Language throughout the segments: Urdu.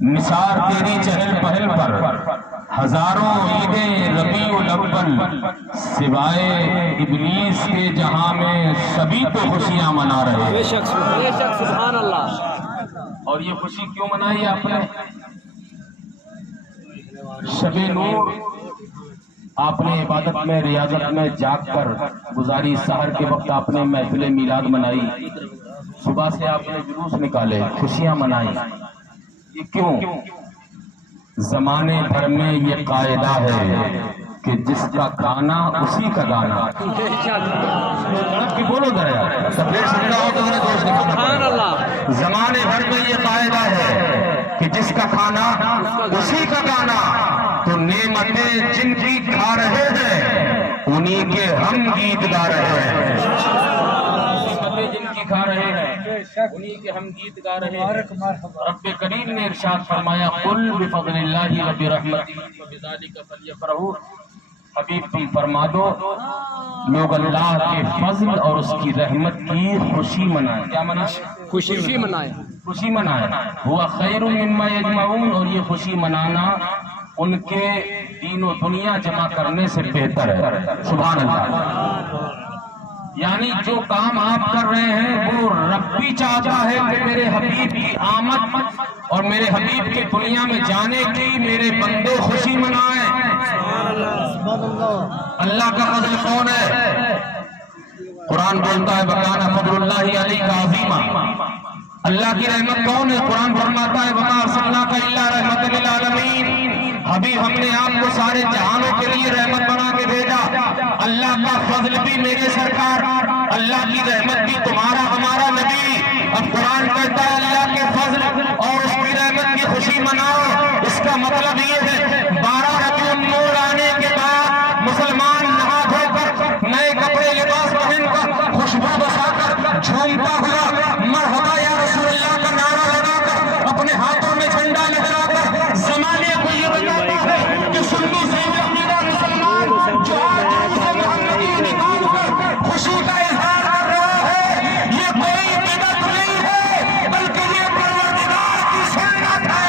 نثار تیری چہل پہل پر ہزاروں عیدیں ربیع الاول، سوائے ابلیس کے جہاں میں سبھی تو خوشیاں منا رہے ہیں۔ بے شک سبحان اللہ۔ اور یہ خوشی کیوں منائی آپ نے؟ شب نور آپ نے عبادت میں ریاضت میں جاگ کر گزاری، سحر کے وقت آپ نے محفل میلاد منائی، صبح سے آپ نے جلوس نکالے، خوشیاں منائی۔ یہ کیوں؟ زمانے بھر میں یہ قاعدہ ہے کہ جس کا کھانا اسی کا گانا۔ بولو ذرا یار، سمجھا ہو تو ذرا دوست سبحان اللہ۔ زمانے بھر میں یہ قاعدہ ہے کہ جس کا کھانا اسی کا گانا، تو نعمتیں جن کی کھا رہے ہیں انہی کے ہم گیت گا رہے ہیں۔ نعمتیں جن کی کھا رہے ہیں انہی کے ہم گیت گا رہے ہیں۔ رب کریم نے ارشاد فرمایا قل بفضل اللہ وبرحمتہ فبذلک فلیفرحوا، حبیب تم فرما دو لوگ اللہ کے فضل اور اس کی رحمت کی خوشی منائیں۔ کیا منائیں؟ خوشی منائے۔ خوشی منائیں۔ ہوا خیر مما یجمعون، اور یہ خوشی منانا ان کے دین و دنیا جمع کرنے سے بہتر ہے۔ سبحان اللہ۔ یعنی جو کام آپ کر رہے ہیں وہ رب بھی چاہتا ہے کہ میرے حبیب کی آمد اور میرے حبیب کے دنیا میں جانے کی میرے بندے خوشی منائیں۔ اللہ کا فضل کون ہے؟ قرآن بولتا ہے وَكَانَ فَضْلُ اللَّهِ عَلَيْكَ عَظِيمًا۔ اللہ کی رحمت کون ہے؟ قرآن فرماتا ہے وَمَا أَرْسَلْنَاكَ إِلَّا رَحْمَةً لِلْعَالَمِينَ، حبیب ہم نے آپ کو سارے جہانوں کے لیے رحمت بنا کے بھیجا۔ اللہ کا فضل بھی میرے سرکار، اللہ کی رحمت بھی تمہارا ہمارا نبی۔ اب قرآن کہتا ہے اللہ کے فضل اور اس کی رحمت کی خوشی مناؤ۔ اس کا مطلب یہ ہے 12 ربیع النور آنے کے بعد مسلمان نہا دھو کر نئے کپڑے لباس پہن کر خوشبو بسا کر جھومتا ہوا مرحبا یا رسول اللہ کا نعرہ لگا کر اپنے ہاتھوں میں جھنڈا لہرا کر زمانے کو یہ بتاتا ہے کہ سنی سے عقیدہ مسلمان جو آج سے محمدی نکال کر خوشی کا اظہار کر رہا ہے، یہ کوئی بدعت نہیں ہے بلکہ یہ پروردگار کی سنت ہے۔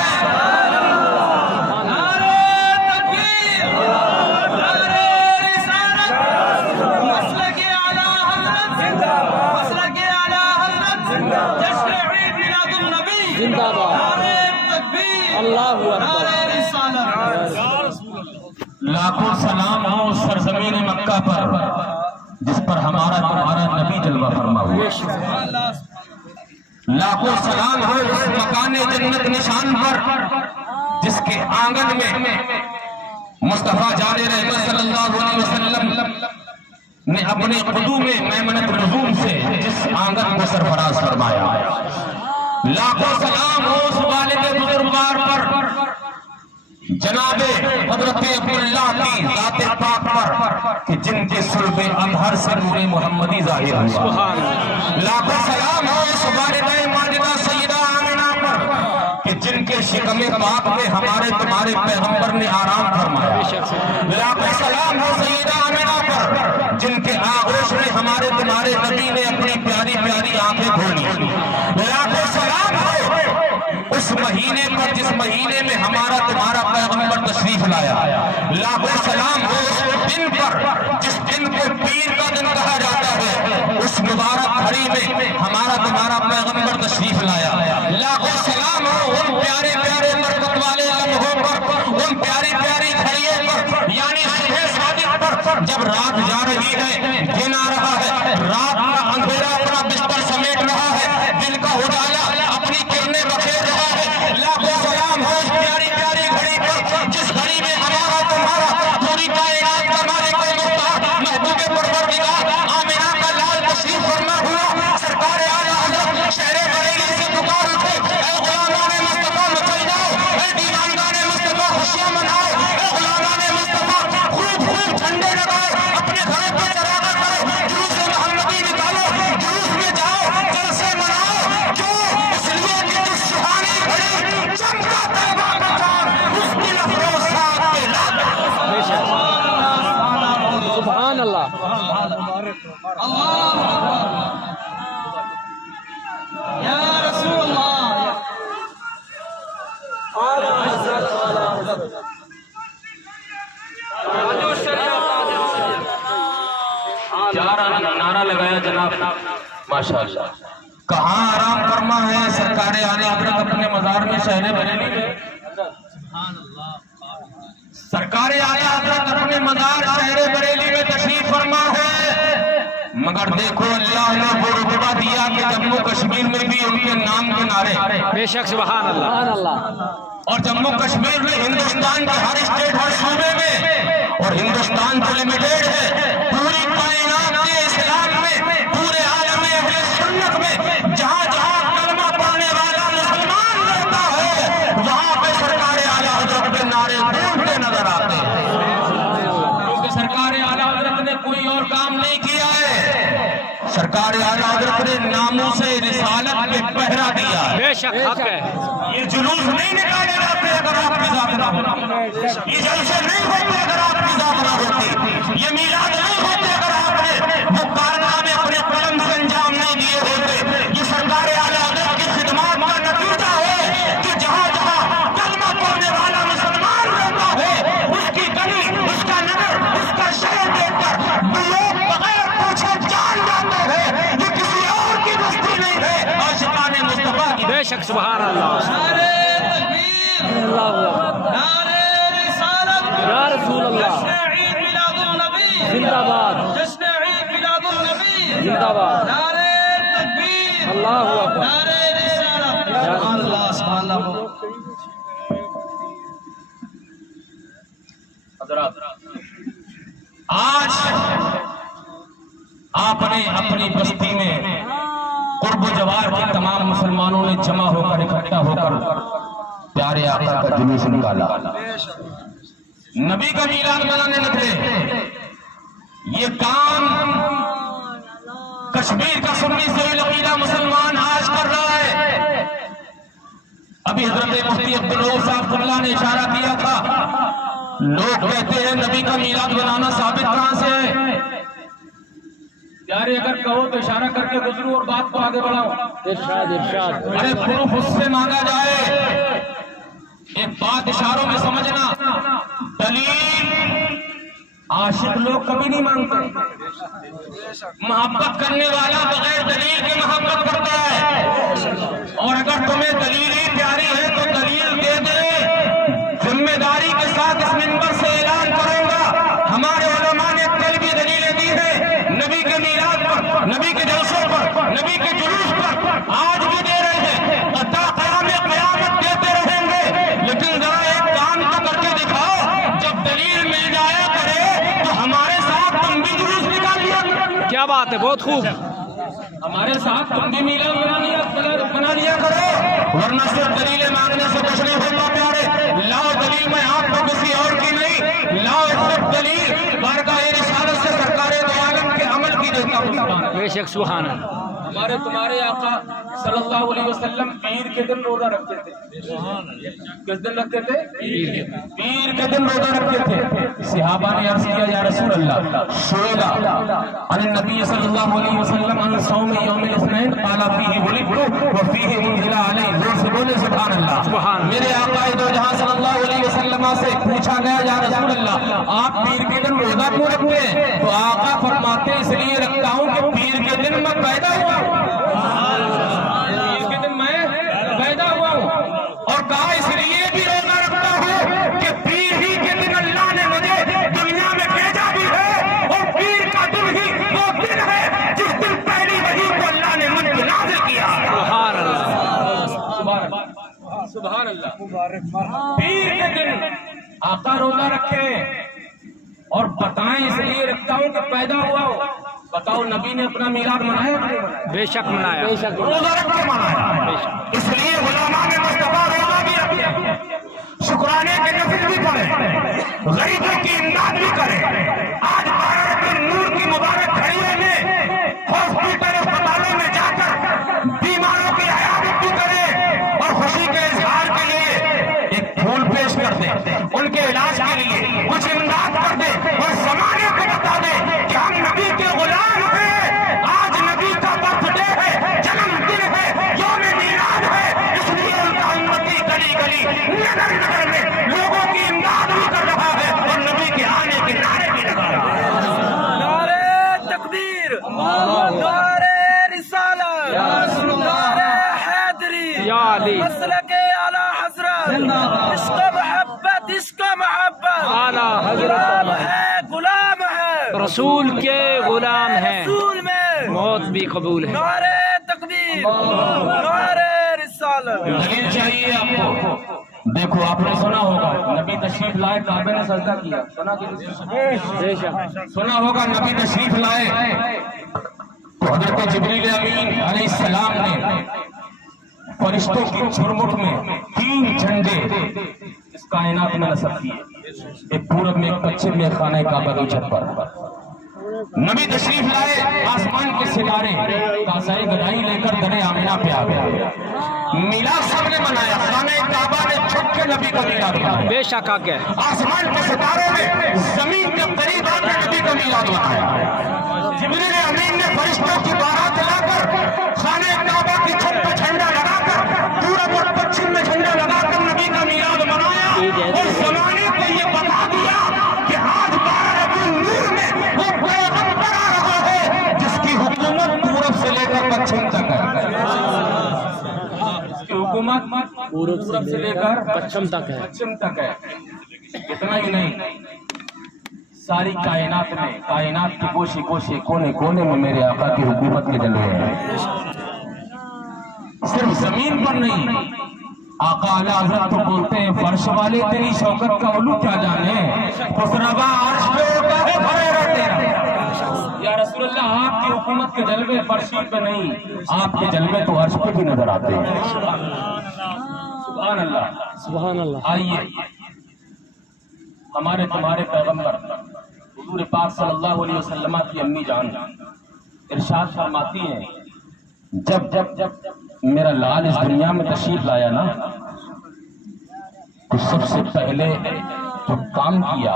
لاکھوں سلام ہو اس سرزمین مکہ پر جس پر ہمارا تمہارا نبی جلوہ فرما ہوا۔ لاکھوں سلام ہو اس مکان جنت نشان پر جس کے آنگن میں مصطفیٰ جان رحمت صلی اللہ علیہ وسلم نے اپنے قدوم میمنت نزول سے جس آنگن کو سرفراز فرمایا۔ لاکھوں سلام ہو اس والد بزرگوار پر جناب حضرت عبداللہ کی ذات پاک پر کہ جن کے صلب اطہر سے نور محمدی ظاہر ہوا۔ لاکھوں سلام ہو اس والدہ ماجدہ سیدہ آمنہ پر کہ جن کے شکم پاک میں ہمارے تمہارے پیغمبر نے آرام فرمایا۔ لاکھوں سلام ہو سیدہ آمنہ پر جن کے آغوش میں ہمارے تمہارے نبی نے اپنی پیاری پیاری آنکھیں کھولی۔ لاکھوں سلام ہو اس مہینے پر جس مہینے میں ہمارا تمہارا پیغمبر تشریف لایا۔ لاکھوں سلام ہو اس دن پر جس دن کو پیر کا دن کہا جاتا ہے، اس مبارک گھڑی میں ہمارا تمہارا پیغمبر تشریف لایا۔ لاکھوں سلام ہو ان پیارے پیارے برکت والے لمحوں پر، ان پیاری پیاری گھڑیوں پر، یعنی صبح صادق پر جب رات جا رہی ہے، دن آ رہا ہے، رات کا اندھیرا اپنا بستر سمیٹ رہا ہے، دن کا اجالا اپنی کرنیں بکھیر رہا ہے۔ لاکھوں سلام ہو اس پیاری پیاری گھڑی پر جس گھڑی میں ہمارا تمہارا پوری کائنات کا مالک و مختار محبوب پروردگار آمنہ کا لال تشریف فرما ہوا۔ سرکار اعلیٰ حضرت شہر بریلی سے پکار اٹھے، اے غلامان مصطفیٰ مچل جاؤ، اے دیوانگان مصطفیٰ خوشیاں مناؤ، اے غلامان مصطفیٰ خوب خوب جھنڈے لگاؤ، اپنے گھروں پہ چراغاں کرو، جلوس محمدی نکالو، جلوس میں جاؤ، جلسے مناؤ، جو نعرہ لگایا جناب ماشاءاللہ. کہاں آرام فرما ہے سرکار اعلی حضرت اپنے مزار میں شہر بریلی میں. سرکار اعلی حضرت اپنے مزار شہر بریلی میں تشریف فرما ہے. مگر دیکھو اللہ نے وہ رتبہ دیا کہ جموں کشمیر میں بھی ان کے نام کے نعرے. بے شک سبحان اللہ. اور جموں کشمیر میں ہندوستان کے ہر اسٹیٹ ہر صوبے میں اور ہندوستان جو لمیٹیڈ ہے پوری کائنات کے اسلام میں پورے عالم اہل سنت میں جہاں جہاں کلمہ پڑھنے والا مسلمان رہتا ہے وہاں پہ سرکار اعلی حضرت کے نعرے گونجتے نظر آتے ہیں. کیونکہ سرکار اعلی حضرت نے کوئی اور کام نہیں کیا ہے. سرکار اعلی حضرت نے ناموس رسالت پہ پہرا دیا. بے شک حق ہے. یہ جلوس نہیں نکالے جاتے اگر آپ کی ذات نہ ہوتی. یہ جلسے نہیں ہوتے اگر آپ کی ذات نہ ہوتی. یہ میلاد نہیں ہوتے اگر آپ نے وہ کارنامے اپنے قلم سے انجام نہیں دیے ہوتے. یہ سرکار اعلی حضرت کی خدمات کا نتیجہ ہے کہ جہاں جہاں کلمہ پڑھنے والا مسلمان رہتا ہے اس کی گلی اس کا نگر اس کا شہر دیکھ کر لوگ بغیر پوچھے جان جاتے ہیں یہ کسی اور کی بستی نہیں ہے عاشقان مصطفیٰ کی. بے شک سبحان اللہ. یا رسول اللہ زندہ باد. زندہ باد. اللہ اکبر. آج آپ نے اپنی بستی میں قرب و جوار کے تمام مسلمانوں نے جمع ہو کر اکٹھا ہو کر پیارے آقا کا جلوس نکالا. نبی کا میلاد منانے نکلے. یہ کام کشمیر کا سنی سویل عقیدہ مسلمان آج کر رہا ہے. ابھی حضرت مفتی عبدالرؤوف صاحب اللہ نے اشارہ کیا تھا. لوگ کہتے ہیں نبی کا میلاد منانا ثابت کہاں سے ہے. یارے اگر کہو تو اشارہ کر کے گزرو اور بات کو آگے بڑھاؤ. ارشاد ارشاد. ارے پروف اس سے مانگا جائے. ایک بات اشاروں میں سمجھنا. دلیل عاشق لوگ کبھی نہیں مانگتے. محبت کرنے والا بغیر دلیل کے محبت کرتا ہے. اور اگر تمہیں دلیل ہی پیاری ہے تو دلیل دے دے. ذمہ داری کے ساتھ اس منبر سے اعلان کروں گا ہمارے علماء نے کل بھی دلیلیں دی ہیں نبی کے میلاد پر نبی کے جلسوں پر نبی کے جلوس پر. آج بھی دے رہے ہیں اور تا قیام قیامت دیتے رہیں گے. لیکن ذرا ایک کام تو کر کے دکھاؤ. جب دلیل مل جایا کرے تو ہمارے ساتھ تم بھی جلوس نکال لیا کرو. کیا بات ہے. بہت خوب. ہمارے ساتھ تم بھی میلاد بنا لیا کرو. ورنہ صرف دلیلیں مانگنے سے کچھ نہیں ہوتا پیارے. لاؤ دلیل میں آپ کو کسی اور کی نہیں. لاؤ صرف دلیل بارگاہ رسالت سے سرکار دو عالم کے عمل کی دیتا ہوں. بے شک سبحان اللہ. ہمارے تمہارے آقا صلی اللہ علیہ وسلم پیر کے دن روزہ رکھتے تھے. کس دن رکھتے تھے؟ پیر کے دن روزہ رکھتے تھے. صحابہ نے عرض کیا یا رسول اللہ سئل عن النبی صلی اللہ علیہ وسلم عن صوم یوم الاثنین قال فیہ ولدت وفیہ انزل علی. زور سے بولے سبحان اللہ. میرے آقا دو جہاں صلی اللہ علیہ وسلم سے پوچھا گیا یا رسول اللہ آپ پیر کے دن روزہ کیوں رکھتے ہیں؟ تو آقا فرماتے اس لیے رکھتا ہوں کہ پیر کے دن میں پیدا ہوا ہوں. پیر کے دن میں پیدا ہوا ہوں. اور کہا اس لیے بھی روزہ رکھتا ہوں کہ پیر ہی کے دن اللہ نے مجھے دنیا میں بھیجا بھی ہے. اور پیر کا دن ہی وہ دن ہے جس دن پہلی وحی کو اللہ نے مجھ پر نازل کیا. سبحان اللہ. سبحان اللہ. پیر کے دن آقا روزہ رکھے اور بتائیں اس لیے رکھتا ہوں کہ پیدا ہوا ہو. بتاؤ نبی نے اپنا میلاد منایا؟ بے شک منایا. روزہ رکھ کے منایا. اس لیے علماء نے مصطفیٰ روزہ بھی رکھے. شکرانے کے نفل بھی پڑھے. غریبوں کی امداد بھی کرے. آج بھارت کے نور کی مبارک گھڑیوں میں ہاسپٹل اسپتالوں میں جا کر بیماروں کی عیادت بھی کرے اور خوشی کے اظہار کے لیے ایک پھول پیش کر دے. ان کے علاج کے لیے کچھ امداد کر دے اور زمانے کو بتا دے کہ ہم نبی کے غلام ہیں. آج نبی کا برتھ ڈے ہے, جنم دن ہے, یوم میلاد ہے. اس لیے ان کا امت کے اعلیٰ حضرت، اس کو محبت، اس کو محبت، اعلیٰ غلام حضرت ہے، غلام ہے، رسول کے غلام ہیں، رسول میں موت بھی قبول ہے. نعرے تکبیر، نعرے رسالت. دلیل چاہیے آپ کو. دیکھو آپ نے سنا ہوگا نبی تشریف لائے کعبے نے سجدہ کیا، سنا کہ بے شک. سنا ہوگا نبی تشریف لائے تو حضرت جبریل امین علیہ السلام نے فرشتوں کی جھرمٹ میں 3 جھنڈے اس کائنات میں نصب کیے، ایک پورب میں، ایک پچھم میں، خانہ کعبہ کی چھت پر. نبی تشریف لائے، آسمان کے ستارے کاسائی گدائی لے کر در آمنہ پہ آ گئے. میلاد سب نے منایا، خانہ کعبہ نے چھپ کے نبی کا میلاد منایا. بے شک حق ہے. آسمان کے ستاروں نے زمین کے قریب آ کر نبی کا میلاد منایا. جبریل امین نے فرشتوں کی بارات لا کر خانہ کعبہ کی چھت پہ جھنڈا لگا کر پورب اور پچھم میں جھنڈا لگا کر نبی کا میلاد منایا اور زمانے کو یہ بتا دیا کہ آج 12 نور میں وہ پیغمبر آ رہا ہے جس کی حکومت پورب سے لے کر پچھم تک ہے. حکومت پورب سے لے کر پچھم تک ہے. پچھم تک ہے. اتنا ہی نہیں، ساری کائنات میں، کائنات کی گوشے گوشے، کونے کونے میں میرے آقا کی حکومت کے جلوے ہیں. صرف زمین پر نہیں، آقا اعلیٰ حضرت تو بولتے ہیں فرش والے تیری شوکت کا علو کیا جانے، خسروا عرش پہ ہوتا ہے بھرے تیرا. یا رسول اللہ آپ کی حکومت کے جلوے فرشی پہ نہیں، آپ کے جلوے تو عرش پہ بھی نظر آتے ہیں. سبحان اللہ، سبحان اللہ. آئیے ہمارے تمہارے پیغمبر حضور پاک صلی اللہ علیہ وسلم کی امی جان ارشاد فرماتی ہیں جب جب جب میرا لال اس دنیا میں تشریف لایا نا تو سب سے پہلے جو کام کیا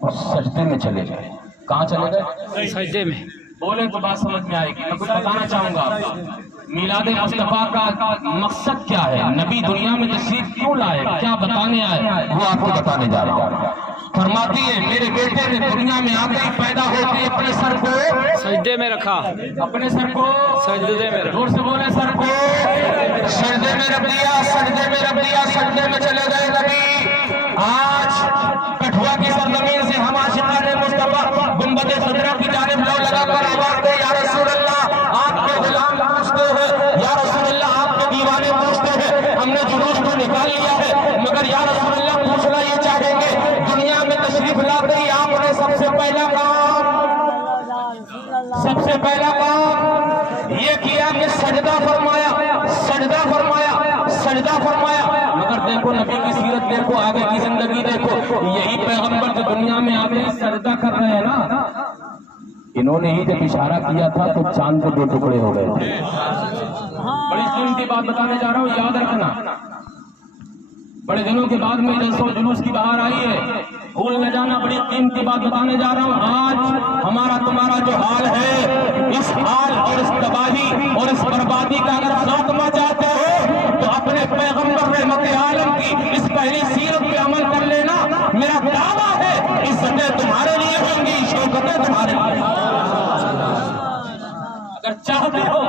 وہ سجدے میں چلے گئے. کہاں چلے گئے؟ سجدے میں. بولیں تو بات سمجھ میں آئے گی. میں کچھ بتانا چاہوں گا آپ کو. میلاد مصطفیٰ کا مقصد کیا ہے، نبی دنیا میں تشریف کیوں لائے، کیا بتانے آئے، وہ آپ کو بتانے جا رہا ہوں. فرماتی ہے میرے بیٹے نے دنیا میں آتے ہی پیدا ہوتے اپنے سر کو سجدے میں رکھا، اپنے سر کو سجدے میں رکھا. زور سے بولے سر کو سجدے میں رکھ دیا، سجدے میں رکھ دیا، سجدے میں چلے گئے نبی. آج کٹھوا کی سرزمین سے ہم عاشقان مصطفیٰ گنبد خضرا کی جانب لو لگا کر آواز دے یا رسول اللہ آپ کے غلام پوچھتے ہیں، یا رسول اللہ آپ کے دیوانے پوچھتے ہیں، ہم نے جلوس کو نکال لیا ہے مگر یا رسول اللہ پوچھنا یہ چاہیں گے دنیا میں تشریف لاتے ہی آپ نے سب سے پہلا کام یہ کیا کہ سجدہ فرمایا، سجدہ فرمایا، سجدہ فرمایا. مگر دیکھو نبی کی سیرت دیکھو، آگے کی زندگی دیکھو، یہی پیغمبر جو دنیا میں آتے ہی سجدہ کر رہے ہیں نا، انہوں نے ہی جب اشارہ کیا تھا تو چاند کے 2 ٹکڑے ہو گئے تھے. بڑی قیمتی بات بتانے جا رہا ہوں، یاد رکھنا. بڑے دنوں کے بعد میں جلسوں جلوس کی بہار آئی ہے، بھول نہ جانا. بڑی قیمتی بات بتانے جا رہا ہوں. آج ہمارا تمہارا جو حال ہے، اس حال اور اس تباہی اور اس بربادی کا اگر خاتمہ چاہتے ہو تو اپنے پیغمبر رحمت عالم کی اس پہلی سیرت پہ عمل کر لینا. میرا دعویٰ ہے عزتیں تمہارے لیے ہوں گی، شوکتیں تمہارے لیے. اگر چاہتے ہو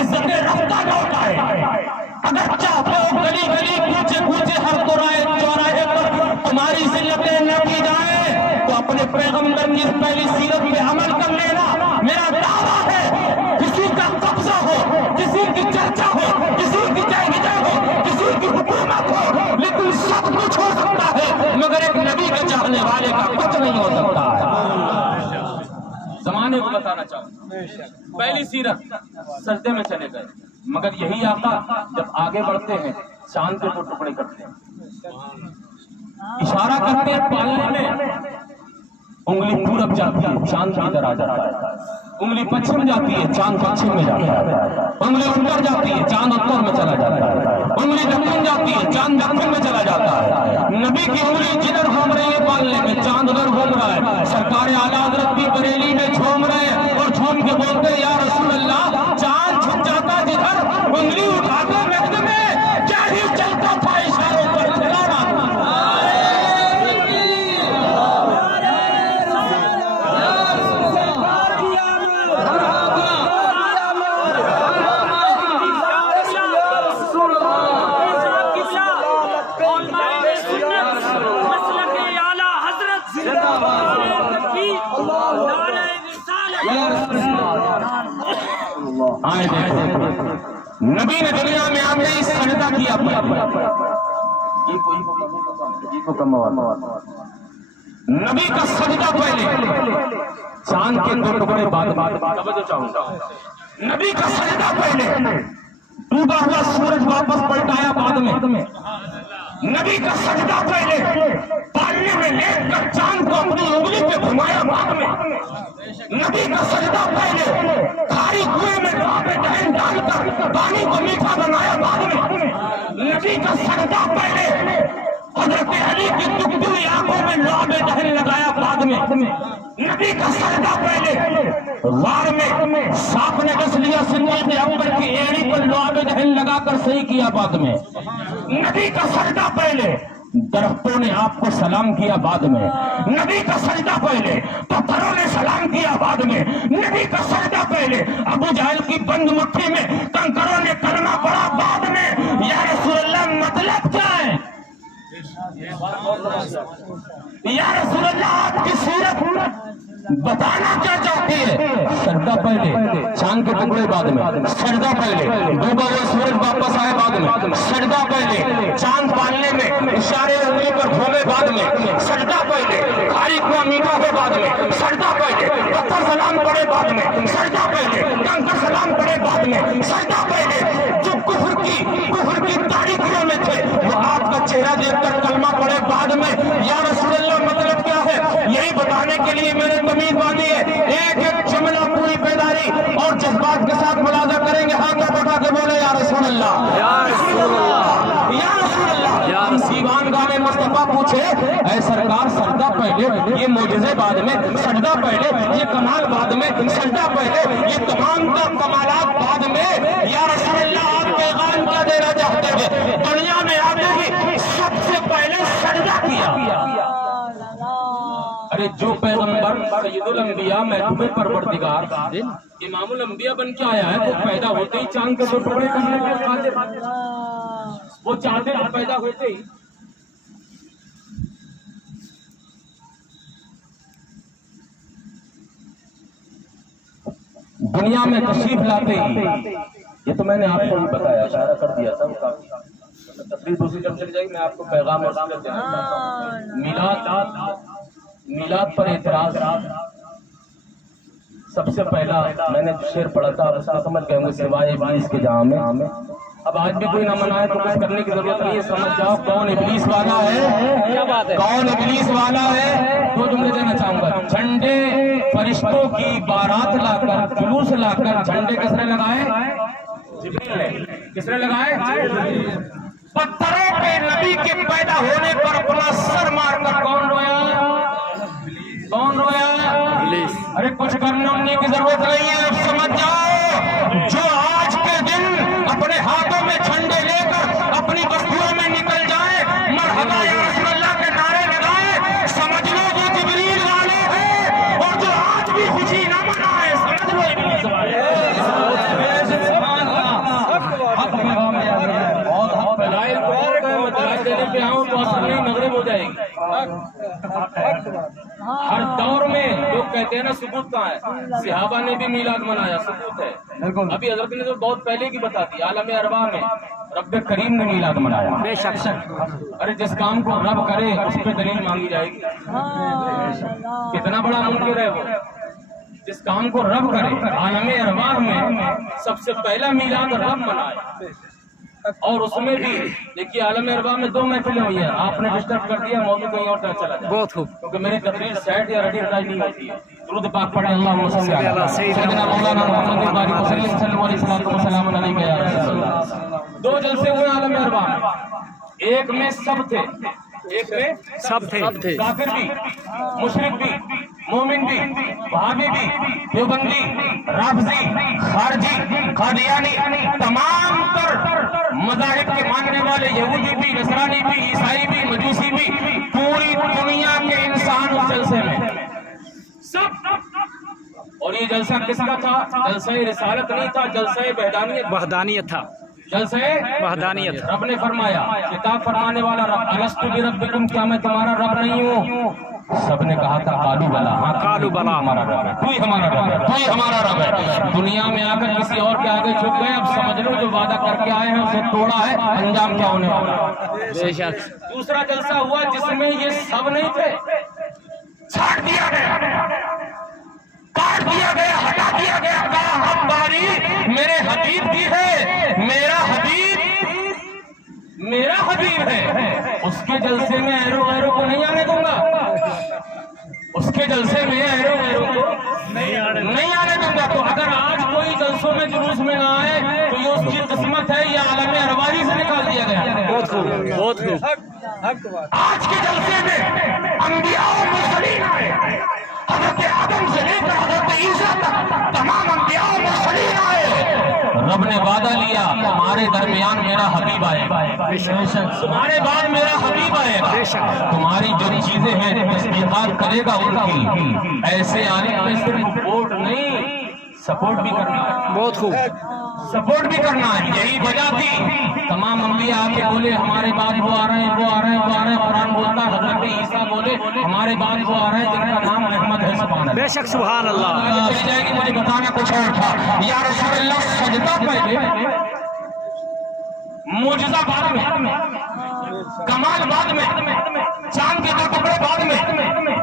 عزتیں رفتہ لوٹ آئے، اگر چاہتے ہو گلی گلی کوچے کوچے ہر چوراہے پر تمہاری ذلتیں نہ کی جائیں تو اپنے پیغمبر کی اس پہلی سیرت پہ عمل کر لینا. میرا دعویٰ ہے کسی کا قبضہ ہو، کسی کی چرچا ہو، کسی کی جائیداد ہو، کسی کی حکومت ہو، لیکن سب کچھ ہو سکتا ہے مگر ایک نبی کے چاہنے والے کا کچھ نہیں ہو سکتا ہے. زمانے کو بتانا چاہوں، پہلی سیرت سجدے میں چلے گئے مگر یہی آقا جب آگے بڑھتے ہیں چاند کے 2 ٹکڑے کرتے ہیں، اشارہ کرتے ہیں پالنے میں. انگلی پورب جاتی ہے چاند کی طرح جاتا ہے، انگلی پچھم جاتی ہے چاند پچھم میں جاتا ہے، انگلی اتر جاتی ہے چاند اتر میں چلا جاتا ہے، انگلی دکن جاتی ہے چاند دکن میں چلا جاتا ہے. نبی کی انگلی جدھر گھوم رہی ہے پالنے میں چاند ادھر گھوم رہا ہے. سرکار اعلیٰ حضرت کی بریلی میں جھوم رہے ہیں اور جھوم کے بولتے یا رسول اللہ چاند چھپ جاتا جدھر انگلی اٹھاتے مجد میں کیا ہی چلتا تھا اشاروں پر چلانا. آئے دیکھو نبی نے دنیا میں آتے ہی سجدہ کیا نبی کا سجدہ پہلے چاند کے 2 ٹکڑے بعد نبی کا سجدہ پہلے ڈوبا ہوا سورج واپس پلٹایا بعد میں نبی کا سجدہ پہلے پالنے میں لیٹ کر چاند کو اپنی انگلی پہ گھمایا بعد میں نبی کا سجدہ پہلے کھاری کنویں میں آب دہن ڈال کر پانی کو میٹھا بنایا بعد میں نبی کا سجدہ پہلے حضرت علی کی دکھتی ہوئی آنکھوں میں لعاب دہن لگایا بعد میں نبی کا سجدہ پہلے غار میں سانپ نے ڈس لیا صدیق اکبر کی ایڑی پر لعاب دہن لگا کر صحیح کیا بعد میں نبی کا سجدہ پہلے درختوں نے آپ کو سلام کیا بعد میں نبی کا سجدہ پہلے پتھروں نے سلام کیا بعد میں نبی کا سجدہ پہلے ابو جہل کی بند مٹھی میں کنکروں نے کلمہ پڑھا بعد میں یا رسول اللہ مطلب کیا ہے یا رسول اللہ آپ کی صورت بتانا کیا چاہتی ہے سجدہ پہلے چاند کے ٹکڑے بعد میں سجدہ پہلے ڈوبا ہوا سورج واپس آئے بعد میں سجدہ پہلے چاند پالنے میں اشارے انگلی پر گھومے بعد میں سجدہ پہلے کھاری کنواں میٹھا ہو بعد میں سجدہ پہلے پتھر سلام پڑے بعد میں سجدہ پہلے کنکر سلام پڑے بعد میں سجدہ پہلے جو کفر کی تاریخیوں میں تھے وہ آپ کا چہرہ دیکھ کر کلمہ پڑے بعد میں یا رسول اللہ مطلب کیا ہے یہی بتانے کے لیے میں نے تمیز باندھی ہے ایک ایک جملہ پوری بیداری اور جذبات کے ساتھ ملازہ کریں گے ہاتھ اٹھا کے بولے یا رسول اللہ یا رسول اللہ یا رسول اللہ سیوان گاہ میں مصطفیٰ پوچھے اے سرکار سجدہ پہلے یہ معجزے بعد میں سجدہ پہلے یہ کمال بعد میں سجدہ پہلے یہ تمام کا کمالات بعد میں یا رسول اللہ آپ پیغام کیا دینا چاہتے ہیں دنیا میں آتے ہی سب سے پہلے سجدہ کیا ارے جو پیغمبر سید الانبیاء محبوب پروردگار امام الانبیاء بن کے آیا ہے وہ پیدا ہوتے ہی چاند کے 2 ٹکڑے کرنے کے قادر وہ چاہتے ہیں پیدا ہوتے ہی دنیا میں تشریف لاتے ہی یہ تو میں نے آپ کو بھی بتایا اشارہ کر دیا تھا تقریر دوسری جب چلی جائے گی میں آپ کو پیغام اور دینا چاہتا ہوں میلاد پر اعتراض سب سے پہلا میں نے شعر پڑھا تھا اس کا سمجھ گئے ہوں سوائے ابلیس کے جہاں میں اب آج بھی کوئی نہ منائے تو کچھ کرنے کی ضرورت نہیں ہے سمجھ جاؤ کون ابلیس والا ہے کون ابلیس والا ہے 2 جملے دینا چاہوں گا جھنڈے فرشتوں کی بارات لا کر جلوس لا کر جھنڈے کس نے لگائے کس نے لگائے پتھروں پہ نبی کے پیدا ہونے پر اپنا سر مار کر کون رویا ارے کچھ کرنے کی ضرورت نہیں ہے اب سمجھ جاؤ جو آج کے دن اپنے ہاتھوں میں جھنڈے لے کر اپنی بستیوں میں نکل جائے مرحبا یا رسول اللہ کے نعرے لگائے سمجھ لو جو جبریل والے ہیں اور جو آج بھی خوشی نہ منائے سمجھ لو ابلیس والے مغرب ہو جائے گی ہر دور میں لوگ کہتے ہیں نا ثبوت کہاں ہے صحابہ نے بھی میلاد منایا ثبوت ہے ابھی حضرت نے تو بہت پہلے کی بتا دی عالم ارواح میں رب کریم نے میلاد منایا بے شک ارے جس کام کو رب کرے اس پہ دلیل مانگی جائے گی کتنا بڑا منکر ہے وہ جس کام کو رب کرے عالم ارواح میں سب سے پہلا میلاد رب منایا اور اس میں بھی دیکھیے عالم ارواح میں 2 محفلیں ہوئی ہیں آپ نے ڈسٹرب کر دیا موضوع کہیں اور طرف چلا جائے بہت خوب کیونکہ میری تقریر سیٹ یا ریڈی ہٹائی نہیں ہوتی ہے درود پاک پڑھیں اللہم صلی علی سیدنا مولانا محمد بارک وسلم صلی اللہ علیہ وسلم علیہ یا رسول اللہ 2 جلسے ہوئے عالم ارواح میں ایک میں سب تھے کافر بھی مشرک بھی مومن بھی وہابی بھی دیوبندی رافضی خارجی قادیانی تمام تر مذاہب کے ماننے والے یہودی بھی نصرانی بھی عیسائی بھی مجوسی بھی پوری دنیا کے انسان اس جلسے میں سب اور یہ جلسہ کس کا تھا جلسہ رسالت نہیں تھا جلسہ وحدانیت تھا جلسہ وحدانیت رب نے فرمایا کتاب فرمانے والا رب الستو بربکم کیا میں تمہارا رب نہیں ہوں سب نے کہا تھا کالو بلا، ہاں کالو بلا، ہمارا رب ہے، تو ہی ہمارا رب ہے، تو ہی ہمارا رب ہے۔ دنیا میں آ کر کسی اور کے آگے جھک گئے، اب سمجھ لو جو وعدہ کر کے آئے ہیں اسے توڑا ہے، انجام کیا ہونے والا ہے۔ بے شک دوسرا جلسہ ہوا جس میں یہ سب نہیں تھے، چھاڑ دیا گیا، کاٹ دیا گیا، ہٹا دیا گیا، کہا اب باری میرے حبیب کی ہے، میرا حبیب ہے، اس کے جلسے میں ایرو غیروں کو نہیں آنے دوں گا، اس کے جلسے میں ایرو غیروں کو نہیں آنے دوں گا۔ تو اگر آج کوئی جلسوں میں جلوس میں نہ آئے تو یہ اس کی قسمت ہے، یہ عالم ارواحی سے نکال دیا گیا۔ بہت خوب، بہت خوب۔ آج کے جلسے میں انبیاء و مرسلین آئے، حضرت آدم سے لے کر حضرت عیسیٰ تک تمام انبیاء و مرسلین آئے۔ رب نے وعدہ لیا تمہارے درمیان میرا حبیب آئے گا، تمہارے بعد میرا حبیب آئے گا، تمہاری جو چیزیں ہیں تصدیقات کرے گا ان کی۔ ایسے عالم میں صرف ووٹ نہیں، سپورٹ بھی کرنا ہے، بہت خوب، سپورٹ بھی کرنا ہے۔ یہی وجہ تھی تمام انبیاء آ کے بولے ہمارے بعد وہ آ رہے ہیں، وہ آ رہے ہیں، وہ آ رہے ہیں۔ قرآن بولتا ہے حضرت عیسیٰ بولے ہمارے بعد وہ آ رہے ہیں جن کا نام احمد ہے، سبحان اللہ۔ بے شک سبحان اللہ۔ چلی جائے گی، مجھے بتانا کچھ اور تھا۔ یا رسول اللہ سجدہ پہلے، معجزہ بعد میں، کمال بعد میں، چاند کے دو ٹکڑے بعد میں،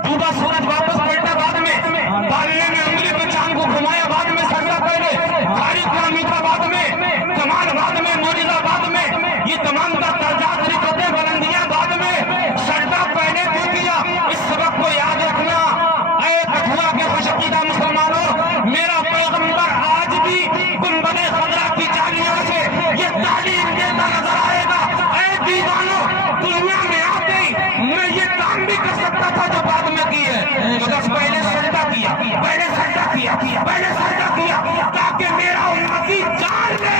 ڈوبا سورج واپس پلٹا بعد میں، بالنے میں انگلی پہ چاند کو گھمایا بعد میں، سجدہ پہلے، بھاری قرآن میٹھا بعد میں، کمال بعد میں، معجزہ بعد میں، یہ تمام کا درجات رفتیں بلندیاں بعد میں، سجدہ پہلے کیوں کیا؟ اس سبق کو یاد رکھنا۔ اے کٹھوا کے خوشعقیدہ مسلمانوں، میرا پیغمبر آج بھی گنبد خضرا کی جالیوں سے یہ تعلیم دیتا نظر آئے گا۔ اے دیوانوں، دنیا میں آتے ہی میں یہ کام بھی کر سکتا تھا جو بعد میں کی ہے، مگر پہلے سجدہ کیا، پہلے سجدہ کیا، پہلے سجدہ کیا، تاکہ میرا امتی جان لے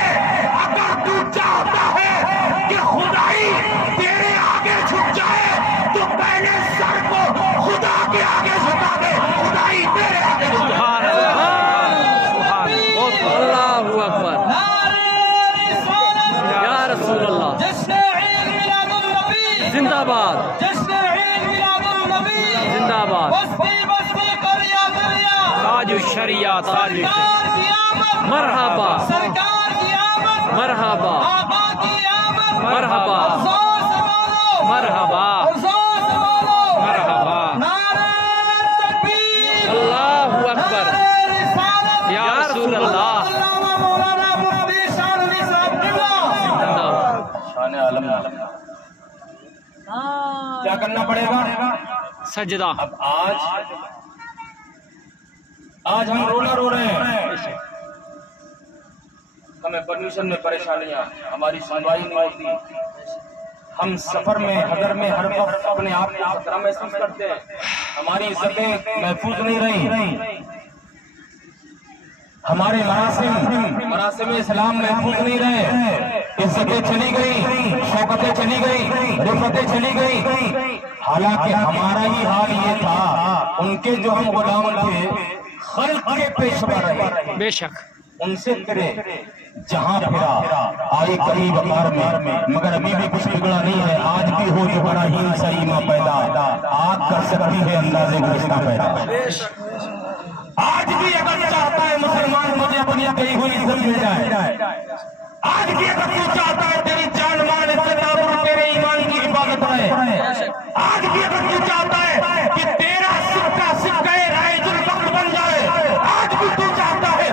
اگر تو چاہتا ہے کہ خدائی تیرے آگے جھک جائے تو پہلے سر کو خدا کے آگے جھکا دے، خدائی تیرے آگے جھکا دے۔ سبحان اللہ، سبحان اللہ، اللہ اکبر، یا رسول اللہ، زندہ باد، زندہ باد، تاج الشریعہ، تاج الشریعہ، مرحبا، مرحبا، مرحبا، مرحبا، مرحبا، اللہ اکبر، یا رسول اللہ، زندہ باد۔ شان عالم کیا کرنا پڑے گا؟ سجدہ۔ اب آج ہم رونا رو رہے ہیں، ہمیں پرمیشن میں پریشانیاں، ہماری سنوائی نہیں ہوتی، ہم سفر میں، حضر میں ہر وقت اپنے آپ کو خطرہ محسوس کرتے ہیں، ہماری عزتیں محفوظ نہیں رہی، ہمارے مراسم اسلام محفوظ نہیں رہے، عزتیں چلی گئی، شوکتیں چلی گئی، رفتیں چلی گئی۔ حالانکہ ہمارا ہی حال یہ تھا، ان کے جو ہم غلام تھے خلق کے پیشوا رہے، بے شک، ان سے تیرے جہاں پھرا آئی قریب اکار میں، مگر ابھی بھی کچھ بگڑا نہیں ہے، آج بھی ہو جو بڑا ہی سیمہ پیدا، آگ کر سکتی ہے اندازے گزشتہ پیدا۔ آج بھی اگر چاہتا ہے مسلمان مجھے اپنی کہی ہوئی عزت مل جائے، آج بھی اگر تو چاہتا ہے تیری جان مال عزت آبرو تیرے ایمان کی حفاظت رہے، آج بھی اگر تو چاہتا ہے کہ تیرا سکہ سکہ رائج الوقت بن جائے، آج بھی تو چاہتا ہے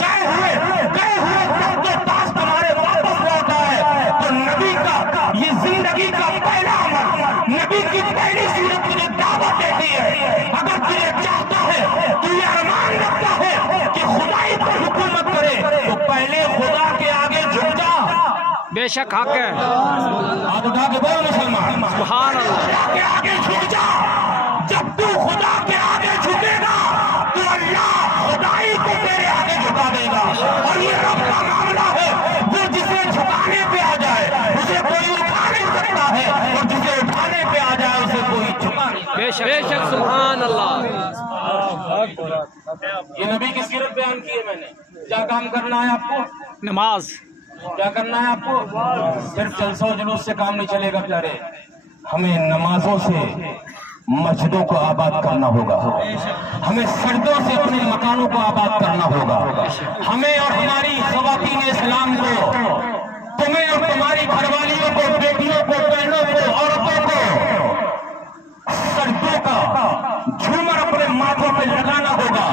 جائے ہوئے گئے ہوئے تخت و تاج تمہارے واپس لوٹا ہے، تو نبی کا یہ زندگی کا پہلا عمل، نبی کی پہلی سیرت تجھے دعوت دیتی ہے۔ اگر تجھے چاہتا ہے، تو یہ ارمان رکھتا ہے کہ خدائی پر حکومت کرے، تو پہلے خدا کے آگے جھک جا۔ بے شک حق ہے، ہاتھ اٹھا کے بول مسلمان، سبحان اللہ، خدا کے آگے جھک جا۔ جب تو خدا کے آگے جھکے گا تو اللہ خدائی کو تیرے آگے جھکا دے گا، اور یہ رب کا معاملہ ہے، وہ جسے جھکانے پہ آ جائے اسے کوئی اٹھا نہیں سکتا ہے، اور جسے اٹھانے پہ آ جائے اسے کوئی جھکا نہیں سکتا۔ بے شک، سبحان اللہ۔ یہ نبی کی سیرت بیان کی ہے میں نے۔ کیا کام کرنا ہے آپ کو؟ نماز، کیا کرنا ہے آپ کو؟ صرف جلسہ و جلوس سے کام نہیں چلے گا پیارے، ہمیں نمازوں سے مسجدوں کو آباد کرنا ہوگا، ہمیں سڑکوں سے اپنے مکانوں کو آباد کرنا ہوگا، ہمیں اور ہماری خواتین اسلام کو، تمہیں اور تمہاری گھر والیوں کو، بیٹیوں کو، بہنوں کو، عورتوں کو سڑکوں کا جھومر اپنے ماتھوں پہ لگانا ہوگا۔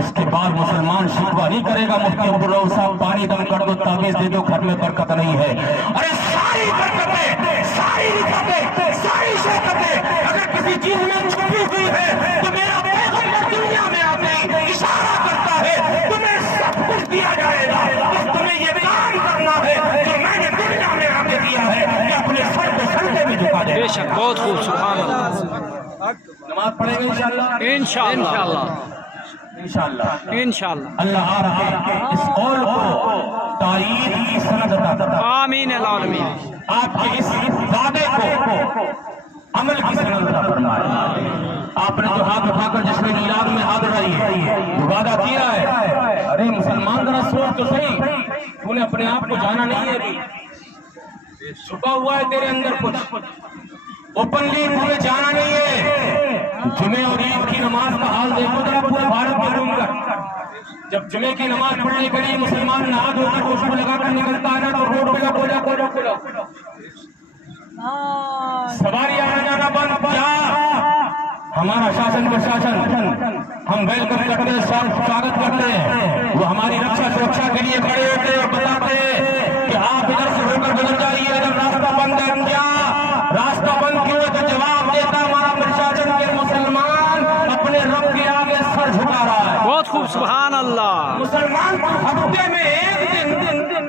اس کے بعد مسلمان شکوہ نہیں کرے گا مفتی عبدالرؤف صاحب پانی دم کر دو، تعویذ دے دو، گھر میں برکت نہیں ہے۔ ارے ساری برکتیں، ساری رزقیں، ساری شرکتیں اگر کسی چیز میں چھپی ہوئی ہے تو میرا پیغمبر دنیا میں آتے اشارہ کرتا ہے تمہیں سب کچھ دیا جائے گا، بس تمہیں یہ کام کرنا ہے جو میں نے دنیا میں آ کے دیا ہے کہ اپنے سر کو سجدے میں جھکا دے۔ بے شک، بہت خوب، سبحان اللہ۔ نماز پڑھیں گے انشاءاللہ، انشاءاللہ، انشاءاللہ، انشاءاللہ۔ اللہ آ رہا ہے اس قول کو تائید کی سند عطا فرمائے، آمین العالمین۔ آپ کے اس وعدے کو عمل کی سند عطا فرمائے۔ آپ نے جو ہاتھ اٹھا کر جشن میلاد میں حاضر رہی ہے، جو وعدہ کیا ہے، ارے مسلمان ذرا سوچ تو صحیح، تو نے اپنے آپ کو جانا نہیں ہے، ابھی چھپا ہوا ہے تیرے اندر کچھ، اوپنلی تمہیں جانا نہیں ہے۔ جمعے اور عید کی نماز کا حال دیکھو ذرا پورے بھارت میں گھوم کر، جب جمعے کی نماز پڑھنے کے لیے مسلمان نہا دھو کر خوشبو لگا کر نکلتا ہے نا تو روڈ پہ کھولا سواری آنا جانا بند، کیا ہمارا شاسن پرشاسن ہم ویلکم کرتے ہیں، سواگت کرتے ہیں، وہ ہماری رکشا سرکشا کے لیے کھڑے ہوتے ہیں اور بتاتے ہیں کہ آپ ادھر سے ہو کر گزر جائیے، ادھر راستہ بند ہے۔ کیا راستہ بند کیوں ہے؟ تو جواب دیتا ہمارا پرشاسن کہ مسلمان اپنے رب کے آگے سر جھکا رہا ہے۔ بہت خوب، سبحان اللہ۔ مسلمان کو ہفتے میں ایک دن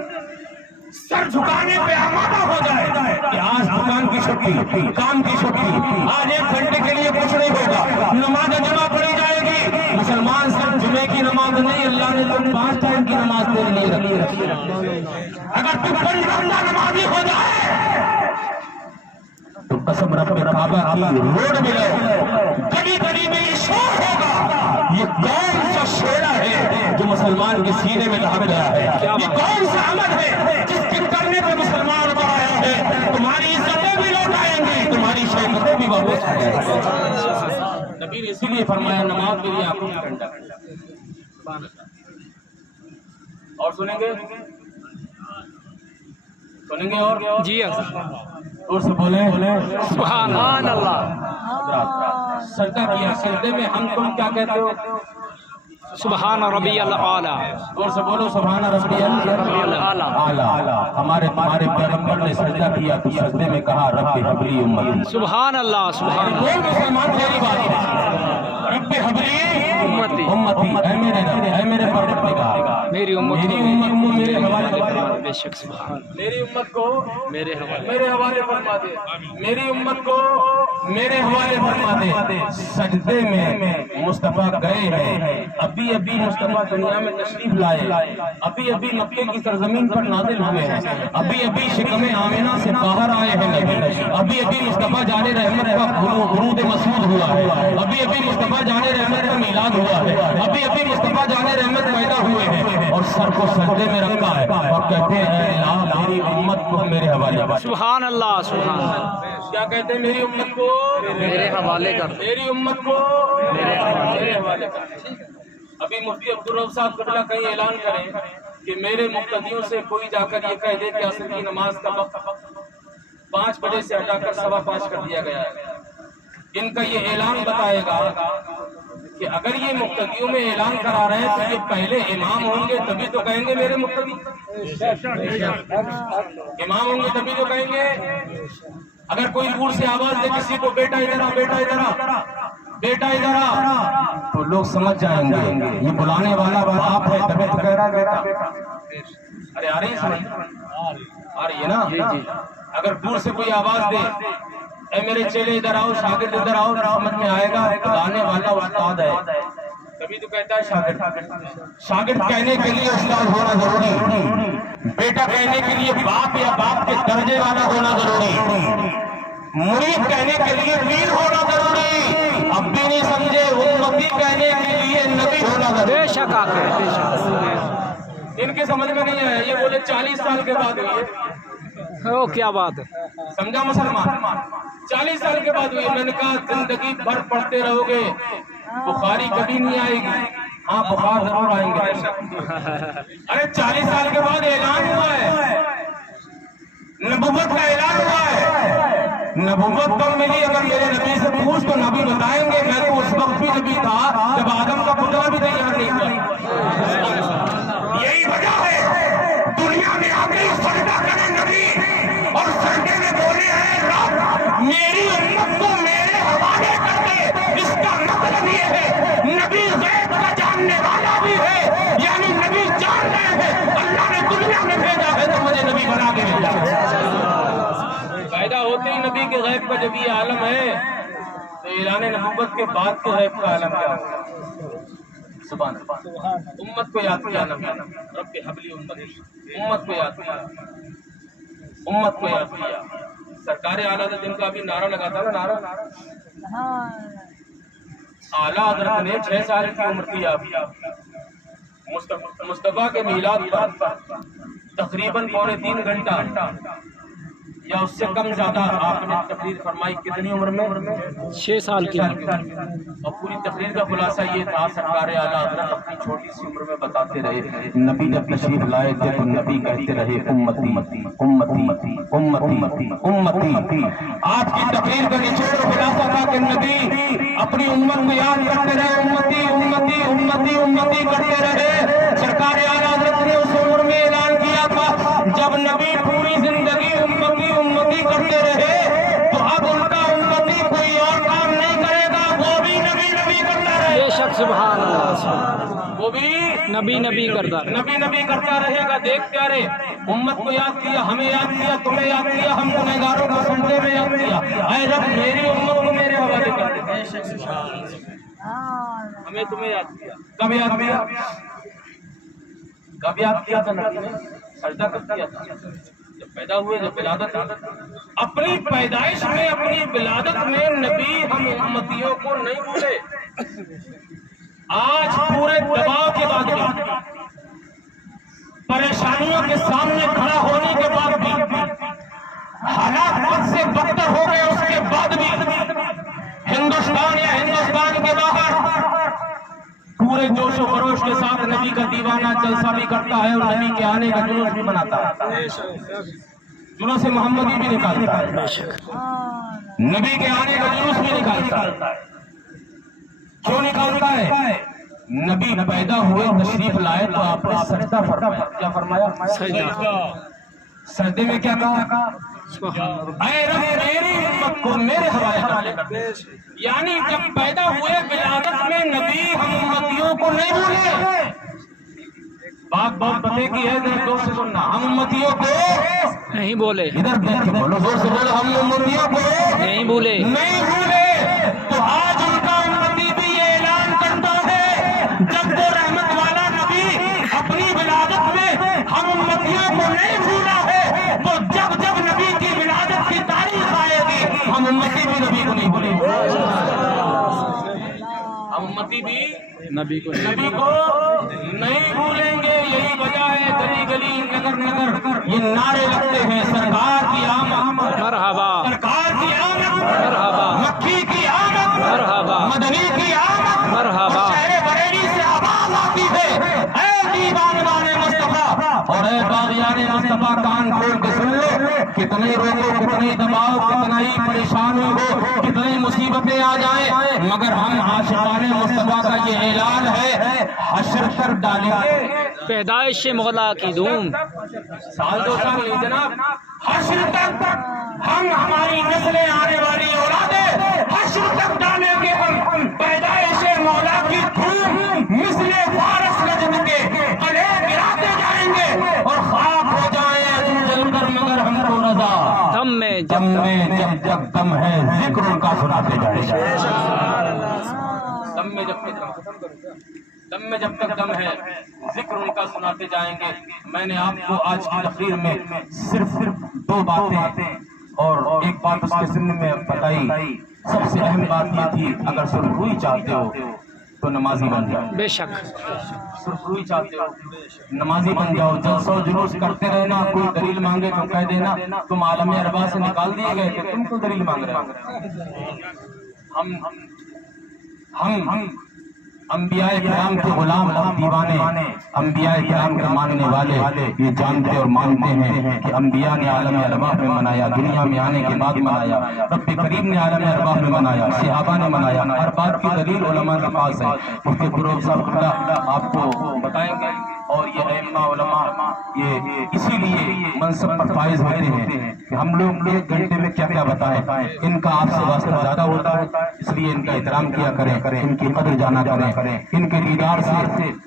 سر جھکانے پہ آمادہ ہو جائے کہ آج دکان کی چھٹی، کام کی چھٹی، آج 1 گھنٹے کے لیے کچھ نہیں ہوگا، نماز جمع پڑھی جائے گی۔ مسلمان صرف جمعے کی نماز نہیں، اللہ نے تم 5 ٹائم کی نماز تیرے لیے رکھی ہے۔ اگر تم پنجابہ نمازی ہو جائے تو قسم رب کعبہ کی روڈ میں گلی گلی میں یہ شور ہوگا، یہ کون سا شیرہ ہے جو مسلمان کے سینے میں دھر گیا ہے؟ یہ کون سا عمل ہے جس کے کرنے پہ مسلمان کو آیا ہے؟ تمہاری عزتیں بھی لوٹ آئیں گی، تمہاری شوکتیں بھی واپس آئیں گی۔ نبی نے اسی لیے فرمایا نماز کے لیے آنکھوں میں ٹھنڈا۔ اور سنیں گے اور جی اور سے بولیں سبحان اللہ۔ سجدہ کیا، سجدے میں ہم تم کیا کہتے ہو؟ سبحان ربی الاعلیٰ۔ اور سے بولو سبحان ربی الاعلیٰ۔ ہمارے پیغمبر نے سجدہ کیا تو سجدے میں کہا رب حبلی امتی۔ سبحان اللہ، سبحان اللہ۔ کوئی مسلمان تیری بات ہے، رب حبلی امتی، امتی، اے میرے رب، اے میرے پروردگار، میری امت میری امت کو میرے حوالے فرما دے۔ بے شک، سبحان، میری امت کو میرے حوالے، میرے حوالے فرما دے، میری امت کو میرے حوالے فرما دے۔ سجدے میں مصطفیٰ گئے ہیں، ابھی مصطفیٰ دنیا میں تشریف لائے، ابھی مکے کی سرزمین پر نازل ہوئے ہیں، ابھی شکم آمنہ سے باہر آئے ہیں نبی، ابھی مصطفیٰ جان رحمت کا ورود مسعود ہوا ہے، ابھی مصطفیٰ جان رحمت کا میلاد ہوا ہے، ابھی مصطفیٰ جان رحمت پیدا ہوئے ہیں اور سر کو سجدے میں رکھا ہے اور کہتے ہیں اے اللہ میری امت کو میرے حوالے کر۔ سبحان اللہ، سبحان اللہ۔ کیا کہتے ہیں؟ میری امت کو میرے حوالے کر، میری امت کو میرے حوالے کر۔ ابھی مفتی عبدالرؤف صاحب قبلہ کہیں اعلان کریں کہ میرے مقتدیوں سے کوئی جا کر یہ کہہ دے کہ عصر کی نماز کا وقت 5 بجے سے ہٹا کر 5:15 کر دیا گیا ہے۔ ان کا یہ اعلان بتائے گا کہ اگر یہ مقتدیوں میں اعلان کرا رہے ہیں تو یہ پہلے امام ہوں گے تبھی تو کہیں گے میرے مقتدی، امام ہوں گے تبھی تو کہیں گے۔ اگر کوئی دور سے آواز دے کسی کو بیٹا ادھر آ، بیٹا ادھر آ، بیٹا ادھر آ، تو لوگ سمجھ جائیں گے یہ بلانے والا آپ ہے تبھی تو کہہ رہا بیٹا۔ ارے آ رہی ہے سمجھ؟ آ رہی ہے نا؟ اگر دور سے کوئی آواز دے اے میرے چیلے ادھر آؤ، شاگرد ادھر آؤ، سمجھ میں آئے گا بلانے والا استاد ہے تبھی تو کہتا ہے شاگرد۔ شاگرد کہنے کے لیے استاد ہونا ضروری، بیٹا کہنے کے لیے باپ یا باپ کے درجے والا ہونا ضروری، مرید کہنے کے لیے پیر ہونا ضروری، اب بھی نہیں سمجھے امتی کہنے کے لیے نبی ہونا ضروری۔ بے شک آقا، بے شک۔ ان کے سمجھ میں نہیں آیا، یہ بولے 40 سال کے بعد ہوئی ہے۔ او کیا بات ہے، سمجھا مسلمان؟ 40 سال کے بعد ہوئی. میں نے کہا زندگی بھر پڑھتے رہو گے بخاری کبھی نہیں آئے گی. ہاں بخار ضرور آئیں گے. ارے 40 سال کے بعد اعلان ہوا ہے, نبوت کا اعلان ہوا ہے. نبوت کب ملی؟ اگر میرے نبی سے پوچھ تو نبی بتائیں گے میں تو اس وقت بھی نبی تھا جب آدم کا پتلا بھی تیار نہیں ہوا. یہی وجہ ہے دنیا میں آ کے سجدہ کرے نبی, اور سجدے میں بولے ہیں رب میری امت کو میرے حوالے کر دے. اس کا مطلب یہ ہے نبی غیب کا جاننے والا بھی ہے, یعنی نبی جان رہے ہیں اللہ نے دنیا میں بھیجا ہے تو مجھے نبی بنا کے بھیجا ہے. پیدا ہوتے ہی نبی کے غیب کا جب یہ عالم ہے تو اعلان نبوت کے بعد کے غیب کا عالم کیا ہوگا؟ سبحان اللہ. امت کو یاد کیا نبی, رب حبلی امتی, امت کو یاد کیا, امت کو یاد کیا. سرکار اعلیٰ دن کا ابھی نعرہ لگاتا نا, نعرہ اعلیٰ حضرت نے 6 سال کی عمر کی آپ مصطفیٰ کے میلاد پر تقریباً 3.25 گھنٹہ یا اس سے کم زیادہ آپ نے تقریر فرمائی. کتنی عمر میں؟ 6 سال کی. اور پوری تقریر کا خلاصہ یہ تھا سرکار اعلیٰ حضرت اپنی چھوٹی سی عمر میں بتاتے رہے. نبی جب تشریف لائے تھے تو نبی کہتے رہے امتی امتی امتی امتی. آپ کی تقریر کا نچوڑ خلاصہ تھا کہ نبی اپنی امت کو یاد کرتے رہے, امتی امتی امتی امتی کرتے رہے. سرکار اعلیٰ حضرت نے اس عمر میں اعلان کیا تھا جب نبی پوری زندگی امتی امتی کرتے رہے تو اب ان کا امتی کوئی اور کام نہیں کرے گا, وہ بھی نبی نبی کرتا رہے. بے شک سبحان اللہ, وہ بھی نبی کرتا رہے, نبی کرتا رہے گا. دیکھ پیارے, امت کو یاد کیا, ہمیں یاد کیا, تمہیں یاد کیا, ہم گنہگاروں کو سجدے میں یاد کیا. اے رب میری امت کو میرے حوالے کر دے. ہمیں تمہیں یاد کیا. کب یاد کیا؟ کب یاد کیا تھا نبی نے؟ سجدہ کب کیا تھا؟ جب پیدا ہوئے, جب ولادت. اپنی پیدائش میں, اپنی ولادت میں نبی ہم امتیوں کو نہیں بھولے. آج پورے دباؤ کے بعد بھی, پریشانیوں کے سامنے کھڑا ہونے کے بعد بھی, حالات وقت سے بدتر ہو گئے اس کے بعد بھی ہندوستان یا ہندوستان کے باہر پورے جوش و خروش کے ساتھ نبی کا دیوانہ جلسہ بھی کرتا ہے اور نبی کے آنے کا جلوس بھی مناتا ہے, جلوس محمدی بھی نکالتا ہے, نبی کے آنے کا جلوس بھی نکالتا ہے. کیوں نکالتا ہے؟ نبی پیدا ہوئے, تشریف لائے تو آپ نے سجدہ فرمایا. کیا فرمایا؟ سجدے میں کیا کہا؟ اے رب میری امت کو میرے حوالے کر دے. یعنی جب پیدا ہوئے ولادت میں نبی ہم امتیوں کو نہیں بھولے. بات بہت پتے کی ہے, ذرا زور سے سننا. ہم امتیوں کو نہیں بولے, ادھر دیکھ کے بولو, زور سے بولو. ہم امتیوں کو نہیں بولے, نہیں بھولے. تو آج ان کا امتی بھی یہ اعلان کرتا ہے جب وہ رحمت والا نبی اپنی ولادت میں ہم امتیوں کو نہیں بھولا ہے تو جب جب نبی کی ولادت کی تاریخ آئے گی ہم امتی بھی نبی کو نہیں بھولیں گے. ہم امتی بھی نبی کو نہیں بھولیں گے. یہی وجہ ہے گلی گلی نگر نگر یہ نعرے لگتے ہیں, سرکار کی آمد مرحبا, سرکار کی آمد مرحبا, مکی کی آمد مرحبا, مدنی کی آمد مرحبا. شہر بریلی سے آواز آتی ہے, اے دیوان والے مصطفیٰ اور اے باغیان مصطفیٰ, کان کھول کے سن لو. کتنے روگوں, کتنی دباؤ, کتنا ہی پریشانی ہو, کتنی مصیبتیں آ جائیں, مگر ہم عاشقان مصطفیٰ کا یہ اعلان ہے حشر کر ڈالیں گے. پیدائش مولا کی دھوم, سال 2 سال نہیں جناب, حشر تک ہم ہماری نسلیں آنے والی اولادیں حشر تک ڈالیں گے. ہم پیدائش مولا کی دھوم مثل فارس نجم کے گلے گراتے جائیں گے اور خاک ہو جائیں جل کر مگر ہم کو رضا. دم میں جب دم ہے ذکر ان کا سناتے جائیں گے. دم میں جب تک دم ہے ذکر ان کا سناتے جائیں گے. میں نے آپ کو آج کی تقریر میں صرف 2 باتیں اور ایک بات اس کے سن میں بتائی. سب سے اہم بات یہ تھی, اگر سرخروئی چاہتے ہو تو نمازی بن جاؤ. بے شک. سرخروئی چاہتے ہو نمازی بن جاؤ. جلسہ و جلوس کرتے رہنا, کوئی دلیل مانگے تو کہہ دینا تم عالم ارواح سے نکال دیے گئے تھے, تم کو دلیل مانگ رہے ہو. ہم انبیاء کرام کے غلام اور دیوانے, انبیاء کرام کے ماننے والے یہ جانتے اور مانتے ہیں کہ انبیاء نے عالم ارواح میں منایا, دنیا میں آنے کے بعد منایا, رب کریم نے عالم ارواح میں منایا, صحابہ نے منایا. ہر بات کی دلیل علماء کے پاس ہے. مفتی فروغ صاحب اللہ آپ کو بتائیں گے. اور یہ ائمہ علماء یہ اسی لیے منصب پر فائز ہوتے ہیں کہ ہم لوگ ایک گھنٹے میں کیا کیا بتائیں. ان کا آپ سے واسطہ زیادہ ہوتا ہے, اس لیے ان کا احترام کیا کریں, ان کی قدر جانا کریں, ان کے دیدار سے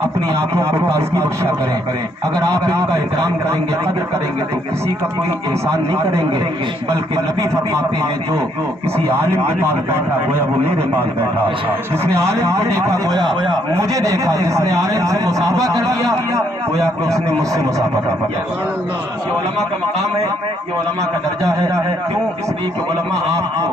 اپنی آنکھوں کو تازگی بخشا کریں. اگر آپ ان کا احترام کریں گے, قدر کریں گے تو کسی کا کوئی احسان نہیں کریں گے, بلکہ نبی فرماتے ہیں جو کسی عالم کے پاس بیٹھا گویا وہ میرے پاس بیٹھا. جس نے عالم کو دیکھا گویا مجھے دیکھا, جس نے عالم سے مصافحہ کر لیا گویا کہ اس نے مجھ سے مصافحہ کیا. یہ علماء کا مقام ہے, یہ علماء کا درجہ ہے. کیوں؟ اس لیے کہ علماء آپ کو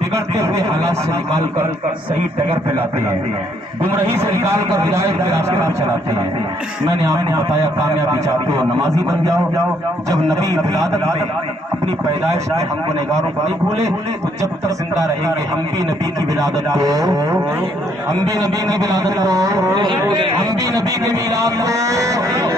بگڑتے ہوئے حالات سے نکال کر صحیح ڈگر پہ لاتے ہیں, گمراہی سے نکال کر ہدایت کے راستے پر چلاتے ہیں. میں نے آپ کو بتایا کامیابی چاہتے ہو نمازی بن جاؤ. جب نبی ولادت میں اپنی پیدائش میں ہم گنہگاروں کو نہیں بھولے تو جب تک زندہ رہیں گے ہم بھی نبی کی ولادت کو, ہم بھی نبی کی ولادت کو, ہم بھی نبی کی میلاد کو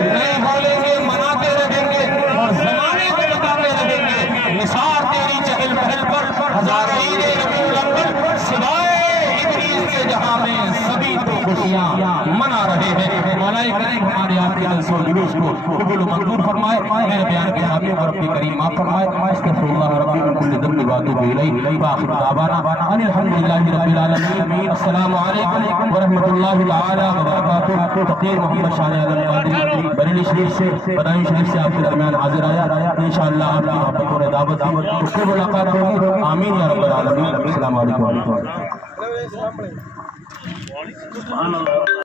نہیں بھولیں گے, مناتے رہیں گے اور زمانے کو بتاتے رہیں گے. نثار تیری چہل پہل پر ہزار عید ربیع الاول سوائے ادریس کے جہاں میں سبھی تو خوشیاں منا رہے ہیں. مولا کریم ہمارے آپ کے جلسوں و جلوس کو قبول و منظور فرمائے. میرے بیان کے حامی اور رب کریم معاف فرمائے. استغفر اللہ ربی من کل ذنب واتوب الیہ. وآخر دعوانا ان الحمدللہ رب العالمین. السلام علیکم ورحمۃ اللہ تعالی وبرکاتہ. فقیر محمد شاہ عالم قادری بریلی شریف سے بدائن شریف سے آپ کے درمیان حاضر آیا. انشاءاللہ آپ کی محبت اور دعوت کی ملاقات ہوگی. آمین یا رب العالمین. السلام علیکم.